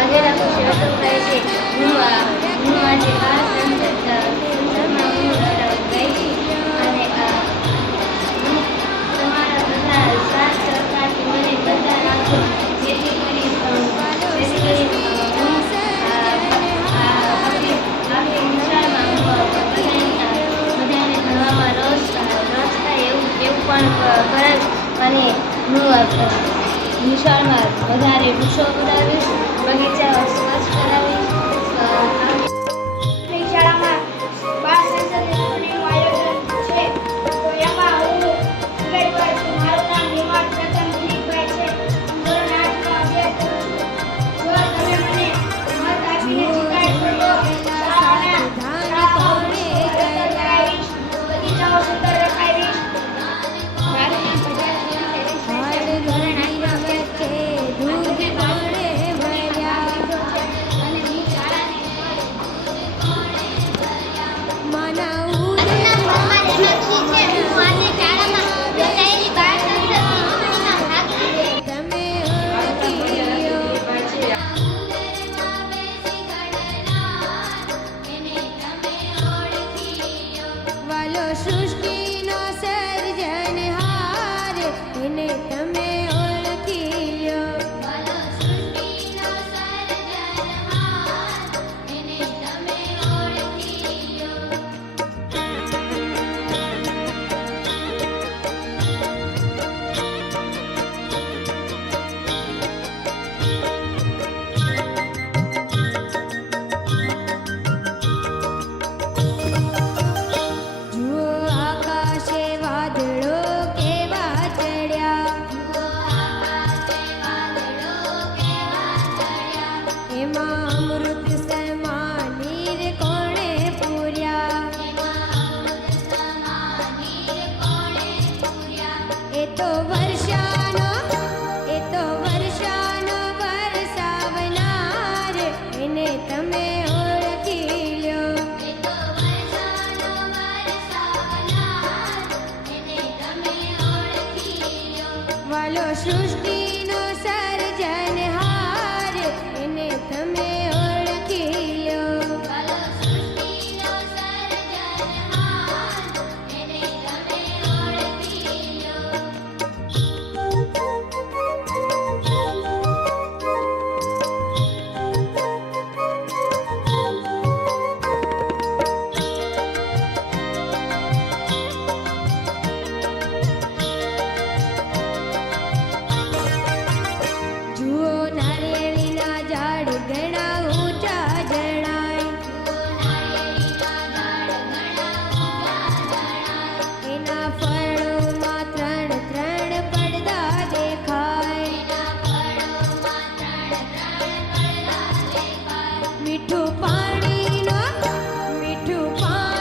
વાઘેલા ખુશી રસમ કહે છે હું આજે આ સંસદમાં હું ગઈ હતી અને તમારા બધા સાથ સહકારથી મને બધા રાખો જેથી કરી હું આપણી નિશાળમાં બધાને ભણવામાં રસ થાય એવું પણ કરે અને હું નિશાળમાં વધારે વૃક્ષો ઉગાડીશ, બગીચા સ્વચ્છ કરાવીશ. આપણી શાળામાં બાળ સંસદનું આયોજન છે તો એમાં હું ઉમેદવાર છું. મારું નામ નિમાડ પ્રથમ દિલીપભાઈ છે. હું ધોરણ 8માં અભ્યાસ કરું છું. જો તમે મને મત આપીને જીતાડશો તો શાળાઓ સુંદર કરાવીશ, બગીચાઓ સુંદર રખાવીશ. મારું નામ પટેલ ધોરણ 8માં અભ્યાસ છે. સૃષ્ટિનો સર્જનહાર એને તમે ઓળખી લ્યો. સૃષ્ટિનો સર્જનહાર એને તમે ઓળખી લ્યો. સૃષ્ટિનો સર્જનહાર એને તમે ઓળખી લ્યો.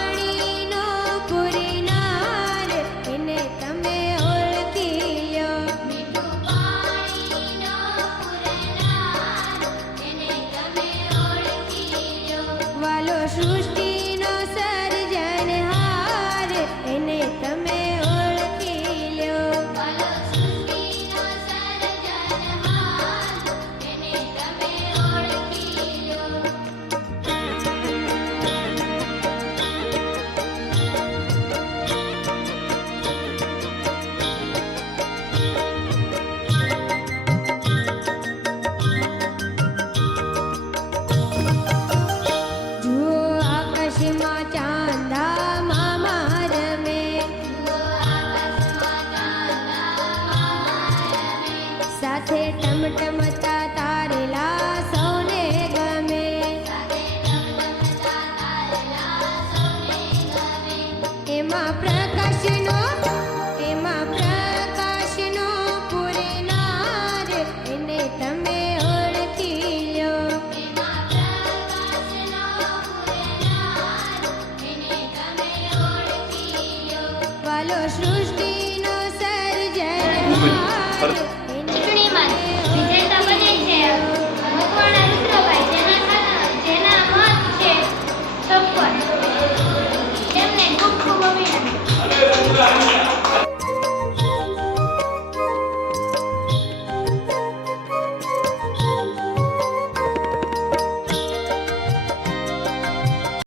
સૃષ્ટિનો સર્જનહાર એને તમે ઓળખી લ્યો. સૃષ્ટિનો સર્જનહાર એને તમે ઓળખી લ્યો. સૃષ્ટિનો સર્જનહાર એને તમે ઓળખી લ્યો. સાથે ટમટમતા તારેલા સૌને ગમે. એમાં પ્રકાશનો પૂરનાર એને તમે ઓળખી લ્યો. વાલો સૃષ્ટિનો સર્જનહાર